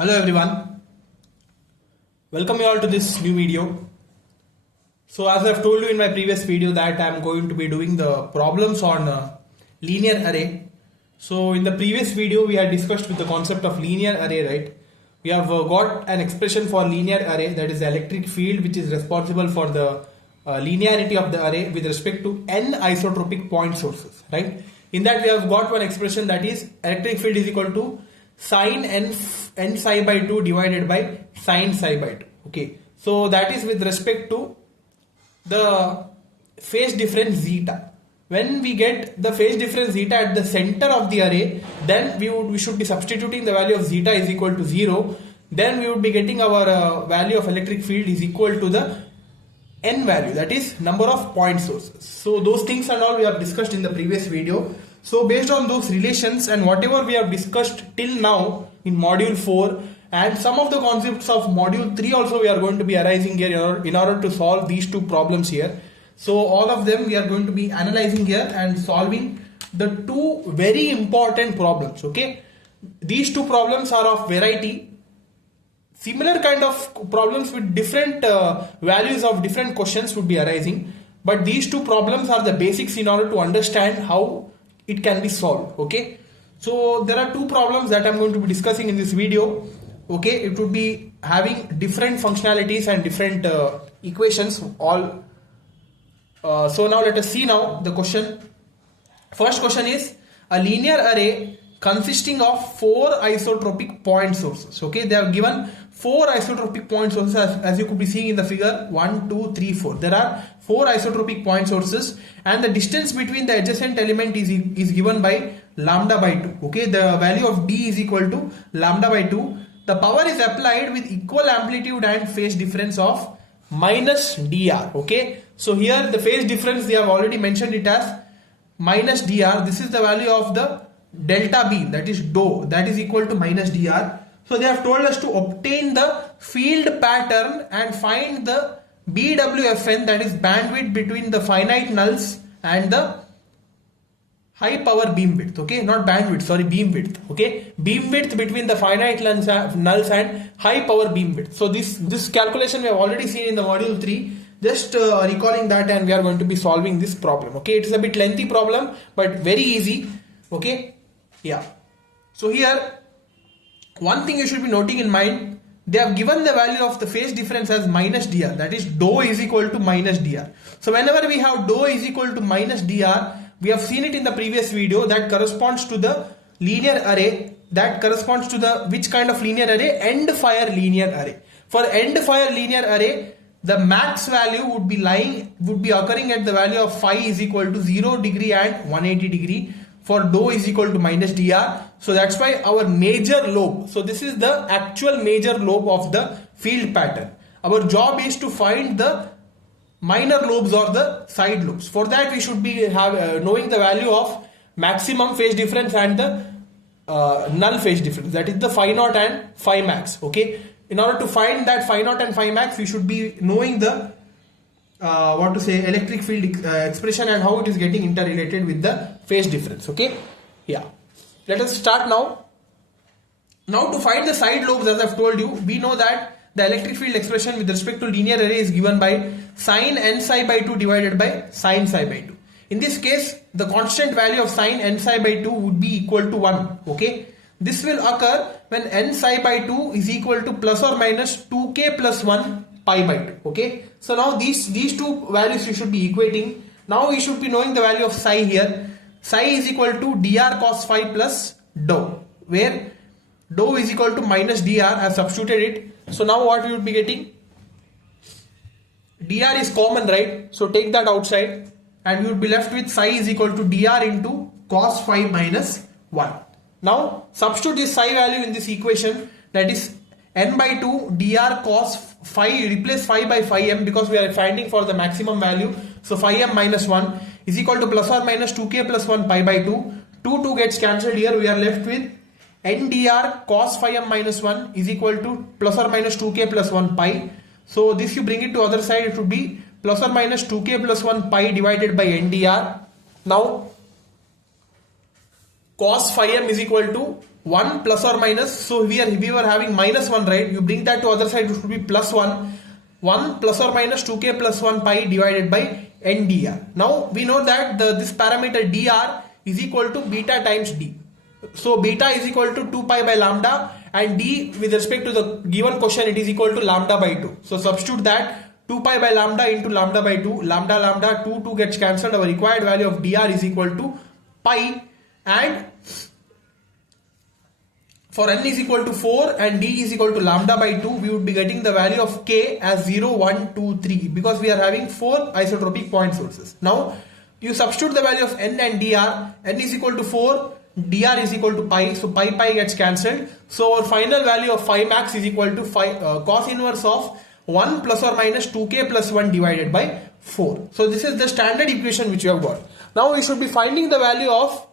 Hello everyone, welcome you all to this new video. So as I've told you in my previous video that I'm going to be doing the problems on linear array. So in the previous video we had discussed with the concept of linear array, right? We have got an expression for linear array, that is the electric field which is responsible for the linearity of the array with respect to n isotropic point sources, right? In that we have got one expression, that is electric field is equal to sine n psi by 2 divided by sine psi by 2. Okay, so that is with respect to the phase difference zeta. When we get the phase difference zeta at the center of the array, then we should be substituting the value of zeta is equal to 0. Then we would be getting our value of electric field is equal to the n value, that is number of point sources. So those things and all we have discussed in the previous video. So based on those relations and whatever we have discussed till now in module 4 and some of the concepts of module 3 also we are going to be arising here in order to solve these two problems here. So all of them we are going to be analyzing here and solving the two very important problems. Okay, these two problems are of variety. Similar kind of problems with different values of different questions would be arising, but these two problems are the basics in order to understand how it can be solved. Okay, so there are two problems that I'm going to be discussing in this video. Okay, it would be having different functionalities and different equations all. So now let us see now the question. First question is a linear array consisting of 4 isotropic point sources. Okay, they have given 4 isotropic point sources as you could be seeing in the figure 1, 2, 3, 4. There are 4 isotropic point sources and the distance between the adjacent element is given by lambda by 2. Okay, the value of d is equal to lambda by 2. The power is applied with equal amplitude and phase difference of minus dr. Okay, so here the phase difference they have already mentioned it as minus dr. This is the value of the delta B, that is dou, that is equal to minus dr. So they have told us to obtain the field pattern and find the BWFN, that is bandwidth between the finite nulls and the high power beam width. Okay, not bandwidth, sorry, beam width. Okay, beam width between the finite nulls and high power beam width. So this calculation we have already seen in the module 3. Just recalling that, and we are going to be solving this problem. Okay, it is a bit lengthy problem but very easy. Okay, yeah. So here one thing you should be noting in mind, they have given the value of the phase difference as minus dr, that is dou is equal to minus dr. So whenever we have dou is equal to minus dr, we have seen it in the previous video, that corresponds to the linear array, that corresponds to the which kind of linear array? End fire linear array. For end fire linear array, the max value would be occurring at the value of phi is equal to 0 degree and 180 degree. For dou is equal to minus dr. So that's why our major lobe, so this is the actual major lobe of the field pattern. Our job is to find the minor lobes or the side lobes. For that we should be knowing the value of maximum phase difference and the null phase difference, that is the phi naught and phi max. Okay, in order to find that phi naught and phi max we should be knowing the electric field expression and how it is getting interrelated with the phase difference. Okay, yeah, let us start now. Now to find the side lobes, as I've told you, we know that the electric field expression with respect to linear array is given by sine n psi by 2 divided by sine psi by 2. In this case the constant value of sine n psi by 2 would be equal to 1. Okay, this will occur when n psi by 2 is equal to plus or minus 2k plus 1 pi by 2. Okay, so now these two values you should be equating. Now we should be knowing the value of psi here. Psi is equal to dr cos phi plus dou, where dou is equal to minus dr. I have substituted it. So now what we would be getting? Dr is common, right? So take that outside and we would be left with psi is equal to dr into cos phi minus 1. Now substitute this psi value in this equation, that is n by 2 dr cos phi, replace phi by phi m because we are finding for the maximum value. So phi m minus 1 is equal to plus or minus 2k plus 1 pi by 2. 2 gets cancelled here. We are left with n dr cos phi m minus 1 is equal to plus or minus 2k plus 1 pi. So this you bring it to other side, it would be plus or minus 2k plus 1 pi divided by n dr. Now cos phi m is equal to 1 plus or minus, so we were having minus 1, right? You bring that to other side, it should be plus 1. 1 plus or minus 2k plus 1 pi divided by ndr. Now we know that this parameter dr is equal to beta times d. So beta is equal to 2 pi by lambda, and d with respect to the given question it is equal to lambda by 2. So substitute that 2 pi by lambda into lambda by 2. Lambda 2 gets cancelled. Our required value of dr is equal to pi, and for n is equal to 4 and d is equal to lambda by 2, we would be getting the value of k as 0, 1, 2, 3, because we are having 4 isotropic point sources. Now you substitute the value of n and dr. N is equal to 4, dr is equal to pi, so pi gets cancelled. So our final value of phi max is equal to cos inverse of 1 plus or minus 2k plus 1 divided by 4. So this is the standard equation which you have got. Now we should be finding the value of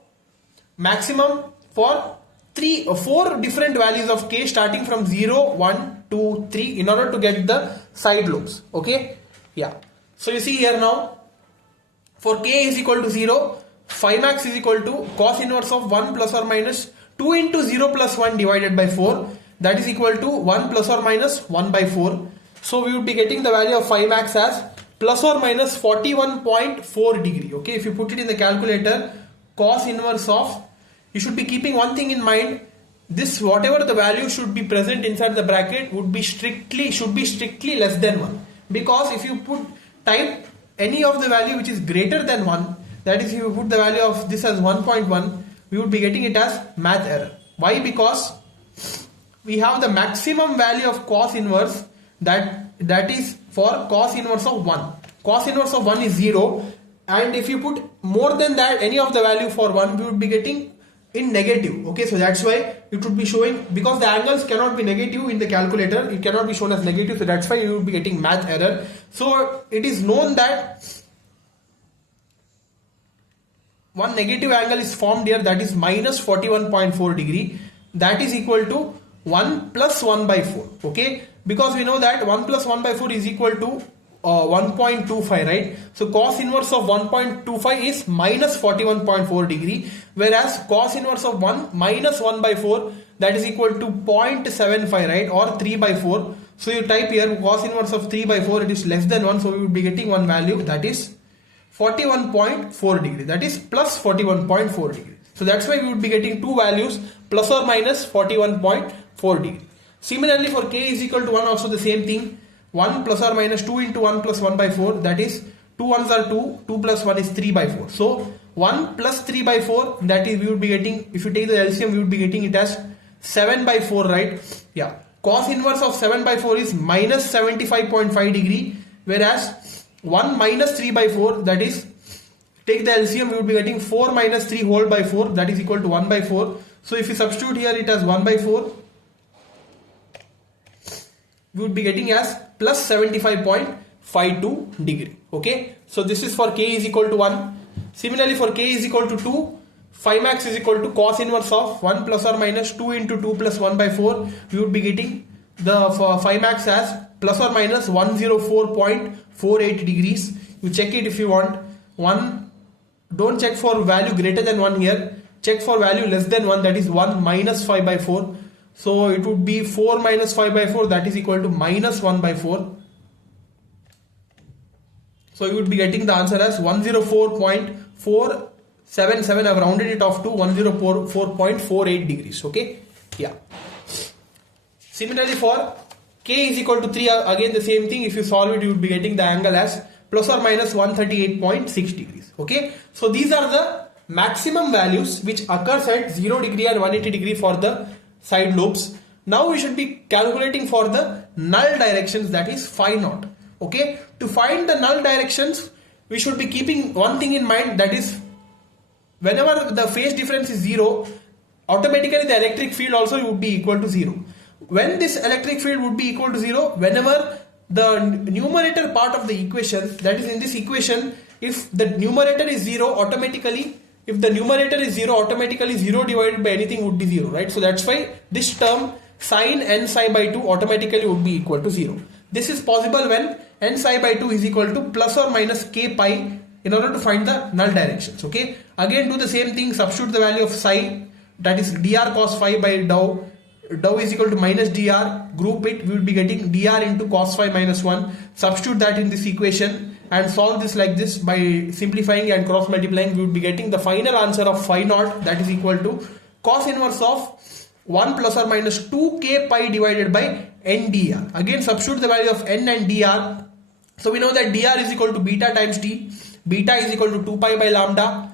maximum for 4 different values of k starting from 0, 1, 2, 3 in order to get the side lobes. Okay, yeah. So you see here now, for k is equal to 0, phi max is equal to cos inverse of 1 plus or minus 2 into 0 plus 1 divided by 4, that is equal to 1 plus or minus 1 by 4. So we would be getting the value of phi max as plus or minus 41.4 degree. Okay, if you put it in the calculator, cos inverse of, you should be keeping one thing in mind, this whatever the value should be present inside the bracket should be strictly less than 1, because if you type any of the value which is greater than 1, that is if you put the value of this as 1.1, we would be getting it as math error. Why? Because we have the maximum value of cos inverse that is for cos inverse of 1. Cos inverse of 1 is 0, and if you put more than that any of the value for 1, we would be getting in negative. Okay, so that's why it would be showing, because the angles cannot be negative in the calculator, it cannot be shown as negative, so that's why you would be getting math error. So it is known that one negative angle is formed here, that is minus 41.4 degree, that is equal to 1 plus 1 by 4. Okay, because we know that 1 plus 1 by 4 is equal to 1.25, right? So cos inverse of 1.25 is minus 41.4 degree, whereas cos inverse of 1 minus 1 by 4, that is equal to 0.75, right, or 3 by 4. So you type here cos inverse of 3 by 4, it is less than 1, so we will be getting one value, that is 41.4 degree, that is plus 41.4 degree. So that's why we would be getting two values plus or minus 41.4 degree. Similarly for k is equal to 1, also the same thing. 1 plus or minus 2 into 1 plus 1 by 4, that is 2 ones are 2, 2 plus 1 is 3 by 4. So 1 plus 3 by 4, that is we would be getting, if you take the LCM, we would be getting it as 7 by 4, right? Yeah. Cos inverse of 7 by 4 is minus 75.5 degree, whereas 1 minus 3 by 4, that is, take the LCM, we would be getting 4 minus 3 whole by 4, that is equal to 1 by 4. So if you substitute here it as 1 by 4, we would be getting as plus 75.52 degree. Okay, so this is for k is equal to 1. Similarly for k is equal to 2, phi max is equal to cos inverse of 1 plus or minus 2 into 2 plus 1 by 4. We would be getting the phi max as plus or minus 104.48 degrees. You check it if you want. Don't check for value greater than 1 here. Check for value less than 1, that is 1 minus 5 by 4. So it would be 4 minus 5 by 4, that is equal to minus 1 by 4. So you would be getting the answer as 104.477. I've rounded it off to 104.48 degrees. Okay, yeah. Similarly for k is equal to 3, again the same thing. If you solve it, you would be getting the angle as plus or minus 138.6 degrees. Okay, so these are the maximum values which occurs at 0 degree and 180 degree for the side lobes. Now we should be calculating for the null directions, that is phi naught. Okay, to find the null directions, we should be keeping one thing in mind, that is whenever the phase difference is 0, automatically the electric field also would be equal to 0. When this electric field would be equal to 0, whenever the numerator part of the equation, that is in this equation, if the numerator is 0, automatically, if the numerator is 0, automatically 0 divided by anything would be 0, right? So that's why this term sin n psi by 2 automatically would be equal to 0. This is possible when n psi by 2 is equal to plus or minus k pi in order to find the null directions. Okay, again do the same thing, substitute the value of psi that is dr cos phi by dou. Dou is equal to minus dr, group it, we will be getting dr into cos phi minus 1. Substitute that in this equation and solve this like this by simplifying and cross multiplying. We would be getting the final answer of phi naught, that is equal to cos inverse of 1 plus or minus 2k pi divided by n dr. Again substitute the value of n and dr. So we know that dr is equal to beta times t. Beta is equal to 2 pi by lambda.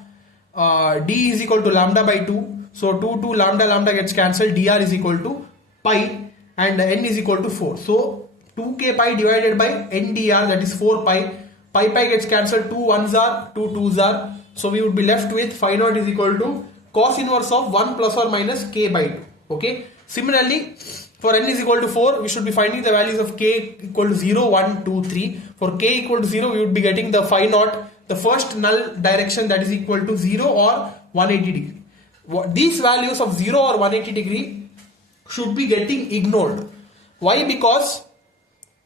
D is equal to lambda by 2. So 2 lambda gets cancelled. Dr is equal to pi and n is equal to 4. So 2k pi divided by n dr, that is 4 pi. Pi gets cancelled. 2 1s are, 2 2s are. So we would be left with phi naught is equal to cos inverse of 1 plus or minus k by 2. Okay. Similarly, for n is equal to 4, we should be finding the values of k equal to 0, 1, 2, 3. For k equal to 0, we would be getting the phi naught, the first null direction, that is equal to 0 or 180 degree. These values of 0 or 180 degree should be getting ignored. Why? Because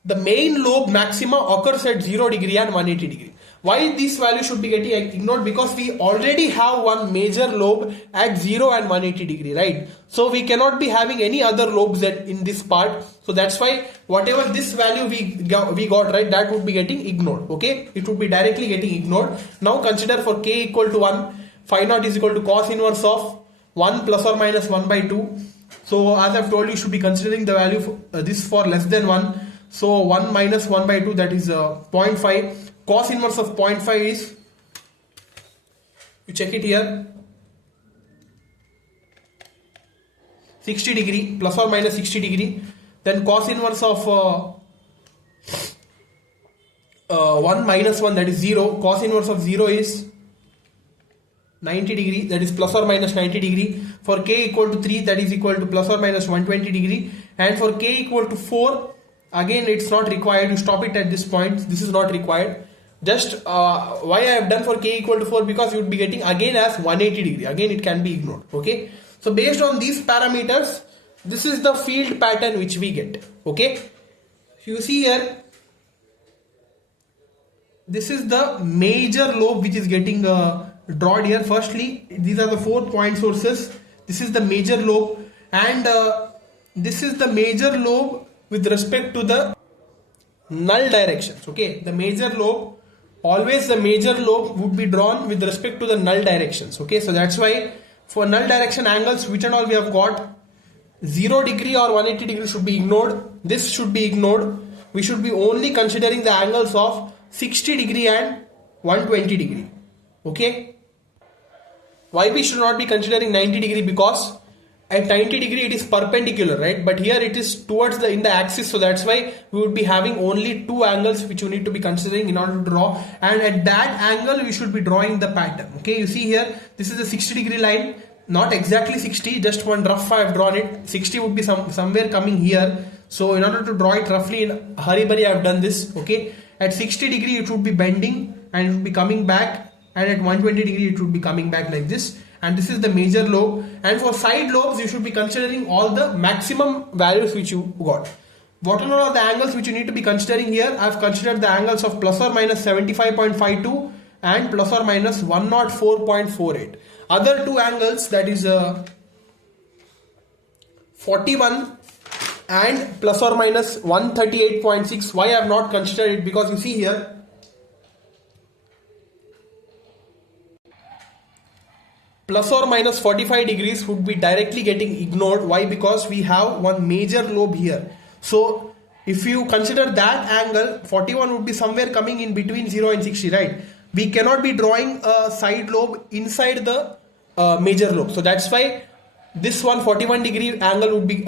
the main lobe maxima occurs at 0 degree and 180 degree. Why these values should be getting ignored? Because we already have one major lobe at 0 and 180 degree, right? So we cannot be having any other lobes in this part. So that's why whatever this value we got, right, that would be getting ignored. Okay, it would be directly getting ignored. Now consider for k equal to 1, phi naught is equal to cos inverse of 1 plus or minus 1 by 2. So as I've told you, should be considering the value for, this for less than 1. So 1 minus 1 by 2, that is 0.5. Cos inverse of 0.5 is, you check it here, 60 degree, plus or minus 60 degree. Then cos inverse of 1 minus 1, that is 0. Cos inverse of 0 is 90 degree, that is plus or minus 90 degree. For k equal to 3, that is equal to plus or minus 120 degree. And for k equal to 4, again it's not required, you stop it at this point, this is not required. Just why I have done for k equal to 4, because you would be getting again as 180 degree, again it can be ignored. Okay, so based on these parameters, this is the field pattern which we get. Okay, you see here, this is the major lobe which is getting drawn here. Firstly, these are the 4 point sources. This is the major lobe, and this is the major lobe with respect to the null directions. Okay, the major lobe, always the major lobe would be drawn with respect to the null directions. Okay, so that's why for null direction angles, which and all we have got, 0 degree or 180 degree should be ignored. This should be ignored. We should be only considering the angles of 60 degree and 120 degree. Okay, why we should not be considering 90 degree? Because at 90 degree it is perpendicular, right? But here it is towards in the axis, so that's why we would be having only 2 angles which you need to be considering in order to draw, and at that angle we should be drawing the pattern. Okay, you see here, this is a 60 degree line, not exactly 60, just one rough I have drawn it. 60 would be somewhere coming here. So in order to draw it roughly in hurry-burry I have done this. Okay, at 60 degree it would be bending and it would be coming back, and at 120 degree it would be coming back like this. And this is the major lobe. And for side lobes, you should be considering all the maximum values which you got. What are the angles which you need to be considering here? I have considered the angles of plus or minus 75.52 and plus or minus 104.48. Other 2 angles, that is 41 and plus or minus 138.6. Why I have not considered it? Because you see here, plus or minus 45 degrees would be directly getting ignored. Why? Because we have one major lobe here. So if you consider that angle, 41 would be somewhere coming in between 0 and 60, right? We cannot be drawing a side lobe inside the major lobe. So that's why this 141 degree angle would be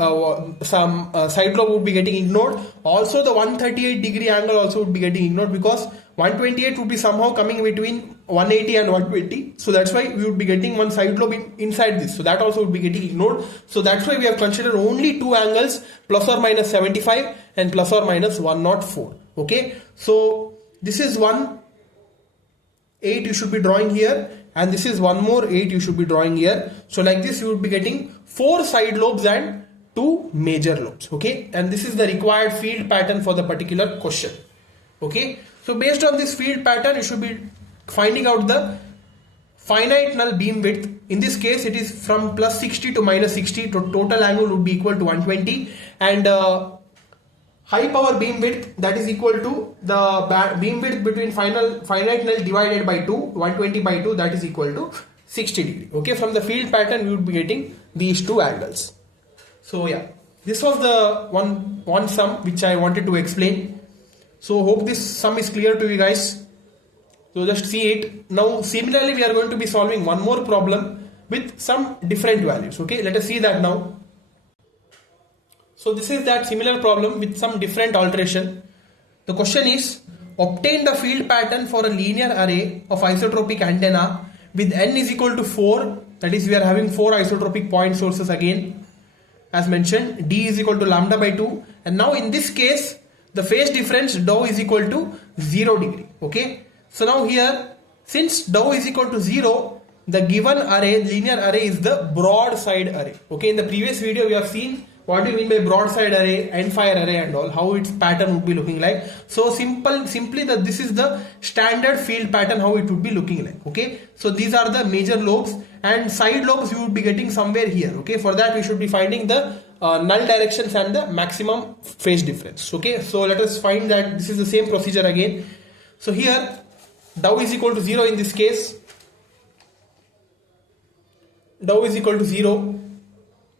some side lobe would be getting ignored. Also the 138 degree angle also would be getting ignored, because 128 would be somehow coming between 180 and 120. So that's why we would be getting one side lobe inside this. So that also would be getting ignored. So that's why we have considered only 2 angles, plus or minus 75 and plus or minus 104. Okay, so this is 1 8 you should be drawing here, and this is one more 8 you should be drawing here. So like this you would be getting 4 side lobes and 2 major lobes. Okay, and this is the required field pattern for the particular question. Okay, so based on this field pattern, you should be finding out the finite null beam width. In this case it is from plus 60 to minus 60, so total angle would be equal to 120, and high power beam width, that is equal to the beam width between finite null divided by 2, 120 by 2, that is equal to 60 degree. Okay, from the field pattern we would be getting these two angles. So yeah, this was the one sum which I wanted to explain. So hope this sum is clear to you guys. So just see it. Now similarly we are going to be solving one more problem with some different values. Okay, let us see that now. So this is that similar problem with some different alteration. The question is, obtain the field pattern for a linear array of isotropic antenna with n is equal to 4, that is we are having 4 isotropic point sources again as mentioned, d is equal to lambda by 2, and now in this case the phase difference dou is equal to 0 degree. Okay, so now here since dou is equal to 0, the given array, linear array, is the broadside array. Okay, in the previous video we have seen what do you mean by broadside array, end fire array and all, how its pattern would be looking like. So simply that this is the standard field pattern how it would be looking like. Okay, so these are the major lobes, and side lobes you would be getting somewhere here. Okay, for that we should be finding the null directions and the maximum phase difference. Okay, so let us find that. This is the same procedure again. So here dou is equal to 0 in this case. Dou is equal to 0,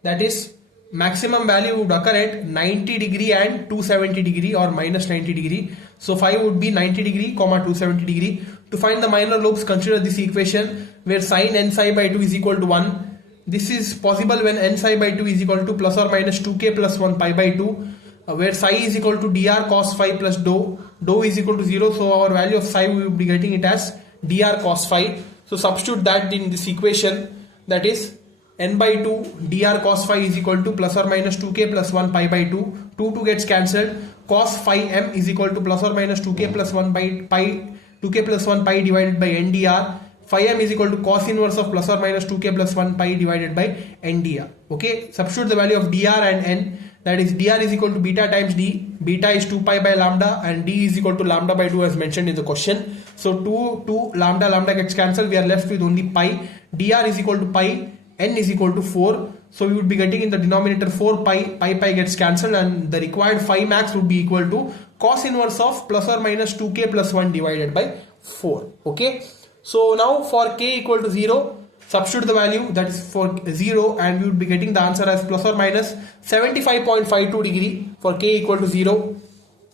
that is maximum value would occur at 90 degree and 270 degree or minus 90 degree. So phi would be 90 degree comma 270 degree. To find the minor lobes, consider this equation where sin n psi by 2 is equal to 1. This is possible when n psi by 2 is equal to plus or minus 2k plus 1 pi by 2, where psi is equal to dr cos phi plus dou is equal to 0. So our value of psi we will be getting it as dr cos phi. So substitute that in this equation, that is n by 2 dr cos phi is equal to plus or minus 2k plus 1 pi by 2. 2 gets cancelled. Cos phi m is equal to plus or minus 2k plus 1 by pi, 2k plus 1 pi divided by n dr. Phi m is equal to cos inverse of plus or minus 2k plus 1 pi divided by n dr. Okay, substitute the value of dr and n, that is dr is equal to beta times d. Beta is 2 pi by lambda and d is equal to lambda by 2 as mentioned in the question. So 2 lambda gets cancelled. We are left with only pi. Dr is equal to pi. N is equal to 4, so we would be getting in the denominator 4 pi gets cancelled, and the required phi max would be equal to cos inverse of plus or minus 2k plus 1 divided by 4. Okay, so now for k equal to 0, substitute the value, that is for 0, and we would be getting the answer as plus or minus 75.52 degree for k equal to 0.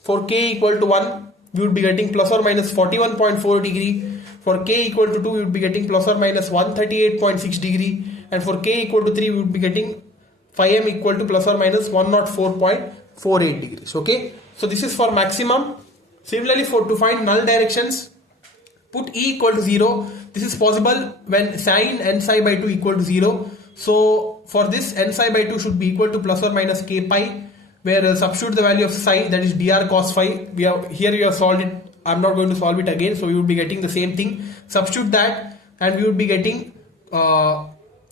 For k equal to 1, we would be getting plus or minus 41.4 degree. For k equal to 2, we would be getting plus or minus 138.6 degree. And for k equal to 3, we would be getting phi m equal to plus or minus 104.48 degrees. Okay, so this is for maximum. Similarly, to find null directions, put e equal to 0. This is possible when sin n psi by 2 equal to 0. So for this, n psi by 2 should be equal to plus or minus k pi, where substitute the value of psi, that is dr cos phi. Here we have solved it. I'm not going to solve it again. So we would be getting the same thing. Substitute that, and we would be getting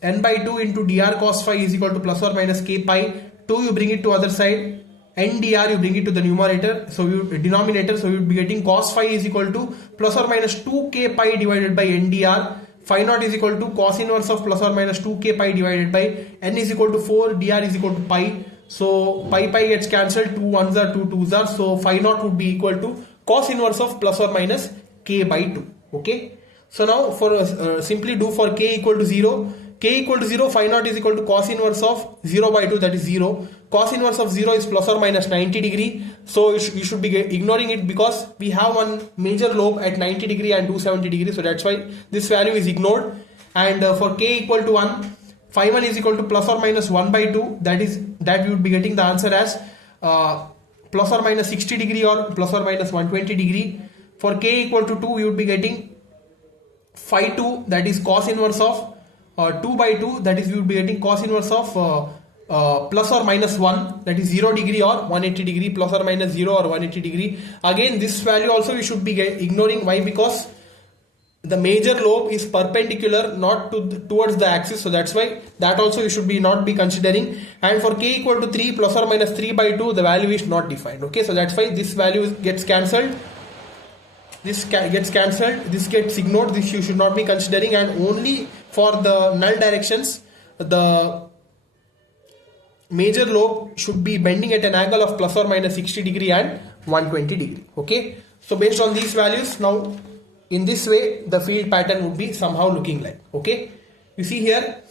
n by 2 into dr cos phi is equal to plus or minus k pi. 2 you bring it to other side, n dr you bring it to the numerator, so denominator, so you would be getting cos phi is equal to plus or minus 2k pi divided by n dr. Phi naught is equal to cos inverse of plus or minus 2k pi divided by n is equal to 4, dr is equal to pi. So pi gets cancelled, 2 1s are 2 2s are, so phi naught would be equal to cos inverse of plus or minus k by 2. Okay, so now for simply do for k equal to 0. K equal to 0, phi naught is equal to cos inverse of 0 by 2, that is 0. Cos inverse of 0 is plus or minus 90 degree. So you should be ignoring it because we have one major lobe at 90 degree and 270 degree. So that's why this value is ignored. And for k equal to 1, phi 1 is equal to plus or minus 1 by 2. That we would be getting the answer as plus or minus 60 degree or plus or minus 120 degree. For k equal to 2, we would be getting phi 2, that is cos inverse of 2 by 2, that is we would be getting cos inverse of plus or minus 1, that is 0 degree or 180 degree, plus or minus 0 or 180 degree. Again, this value also we should be ignoring. Why? Because the major lobe is perpendicular not towards the axis, so that's why that also you should not be considering. And for k equal to 3, plus or minus 3 by 2, the value is not defined. Okay, so that's why this value gets cancelled. this gets cancelled, this gets ignored, this you should not be considering, and only for the null directions the major lobe should be bending at an angle of plus or minus 60 degree and 120 degree. Okay, so based on these values, now in this way the field pattern would be somehow looking like. Okay, you see here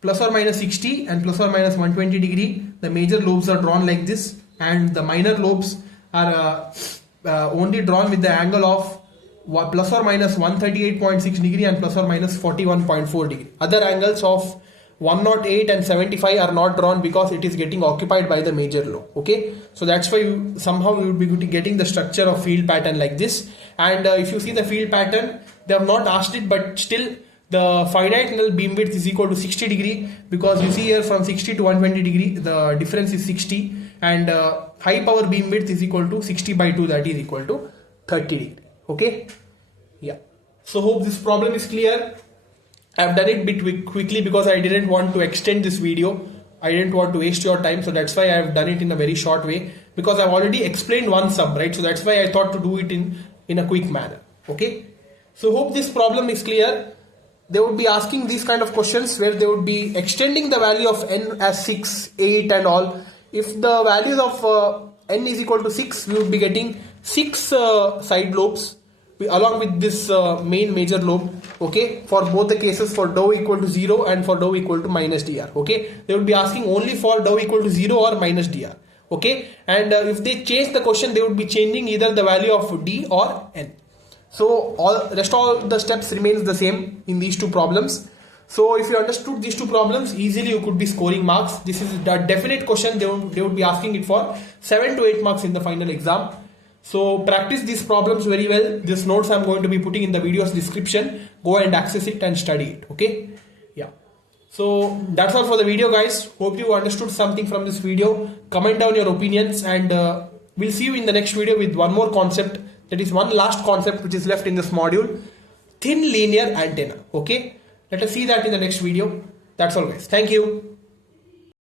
plus or minus 60 and plus or minus 120 degree, the major lobes are drawn like this, and the minor lobes are only drawn with the angle of plus or minus 138.6 degree and plus or minus 41.4 degree. Other angles of 108 and 75 are not drawn because it is getting occupied by the major lobe. Okay, so that's why somehow you would be getting the structure of field pattern like this. And if you see the field pattern, they have not asked it, but still the finite null beam width is equal to 60 degree, because you see here from 60 to 120 degree the difference is 60, and high power beam width is equal to 60 by 2, that is equal to 30 degree. Okay, yeah, so hope this problem is clear. I have done it bit quickly because I didn't want to extend this video. I didn't want to waste your time, so that's why I have done it in a very short way, because I've already explained one sum, right? So that's why I thought to do it in a quick manner. Okay, so hope this problem is clear. They would be asking these kind of questions where they would be extending the value of n as 6, 8 and all. If the values of n is equal to 6, we would be getting 6 side lobes along with this main major lobe. Okay, for both the cases, for dou equal to 0 and for dou equal to minus dr. Okay, they would be asking only for dou equal to 0 or minus dr. Okay, and if they change the question, they would be changing either the value of d or n. So all the steps remains the same in these two problems. So if you understood these two problems, easily you could be scoring marks. This is a definite question. They would be asking it for 7 to 8 marks in the final exam. So practice these problems very well. These notes I'm going to be putting in the video's description. Go and access it and study it. Okay, yeah. So that's all for the video, guys. Hope you understood something from this video. Comment down your opinions, and we'll see you in the next video with one more concept. That is one last concept which is left in this module: thin linear antenna. Okay, let us see that in the next video. That's all, guys. Thank you.